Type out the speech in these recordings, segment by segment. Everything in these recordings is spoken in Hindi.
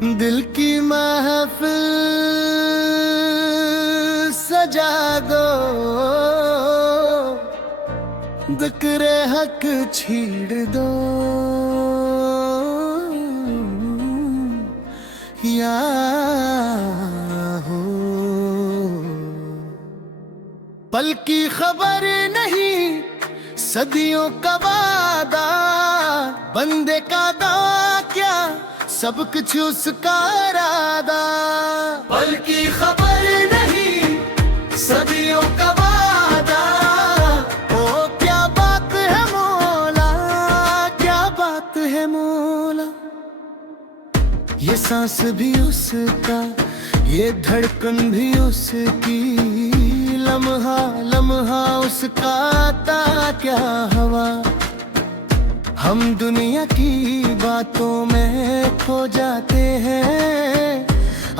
दिल की महफिल सजा दो, ज़िक्र हक छीड़ दो या हो। पल की खबर नहीं, सदियों का वादा, बंदे का दावा क्या, सब कुछ उसका इरादा। पल की खबर नहीं, सदियों का वादा, ओ क्या बात है मौला, क्या बात है मौला। ये सांस भी उसका, ये धड़कन भी उसकी, लम्हा लम्हा उसका आता क्या हवा। हम दुनिया की बातों में खो जाते हैं,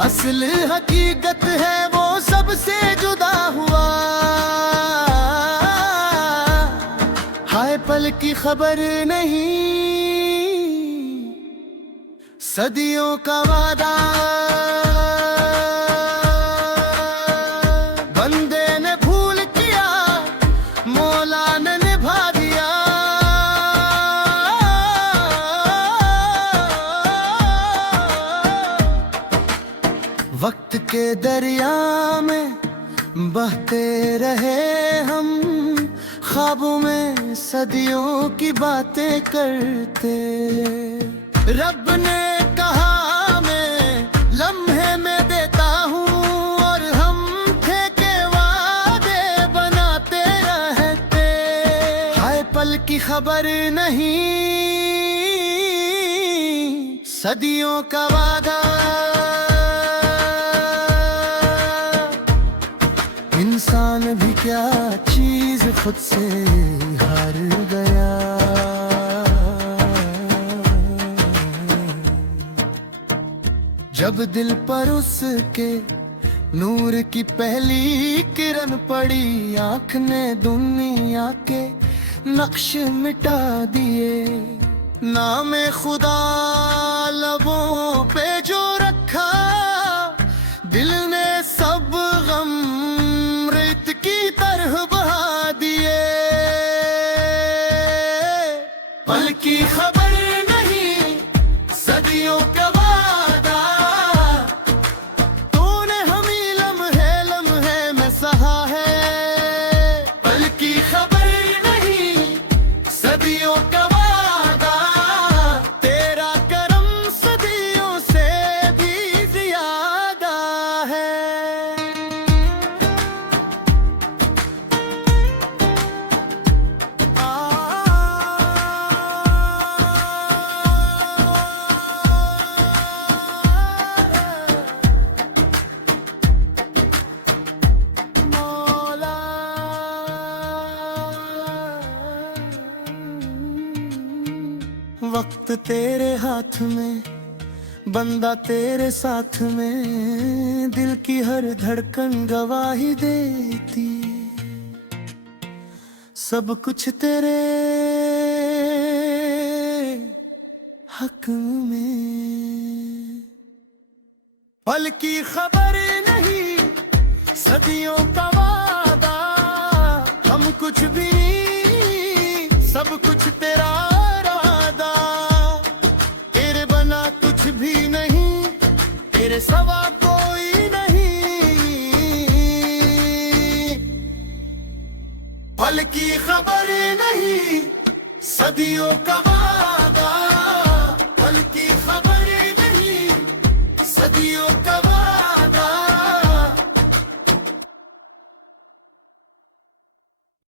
असल हकीकत है वो सबसे जुदा हुआ। हाय पल की खबर नहीं, सदियों का वादा, बंदे ने भूल किया, मौला ने निभा दिया। वक्त के दरिया में बहते रहे हम, ख्वाबों में सदियों की बातें करते। रब ने कहा मैं लम्हे में देता हूँ, और हम थे के वादे बनाते रहते। हाय पल की खबर नहीं, सदियों का वादा। इंसान भी क्या चीज खुद से हार गया। जब दिल पर उसके नूर की पहली किरण पड़ी, आँख ने दुनिया के नक्श मिटा दिए। नाम खुदा लबों पे जो रखा, दिल ने सब गम रेत की तरह बहा दिए। पल की खबर नहीं, सदियों का वादा, तूने हमी लम्हे लम्हे में सहा है। पल की खबर नहीं, सदियों का वादा, तेरा करम सदियों से भी ज्यादा है। वक्त तेरे हाथ में, बंदा तेरे साथ में, दिल की हर धड़कन गवाही देती। सब कुछ तेरे हक में। पल की खबर नहीं, सदियों का वादा, हम कुछ भी नहीं, सब कुछ तेरा इरादा। तेरे बना कुछ भी नहीं, तेरे सवा कोई नहीं। पल की खबर नहीं, सदियों का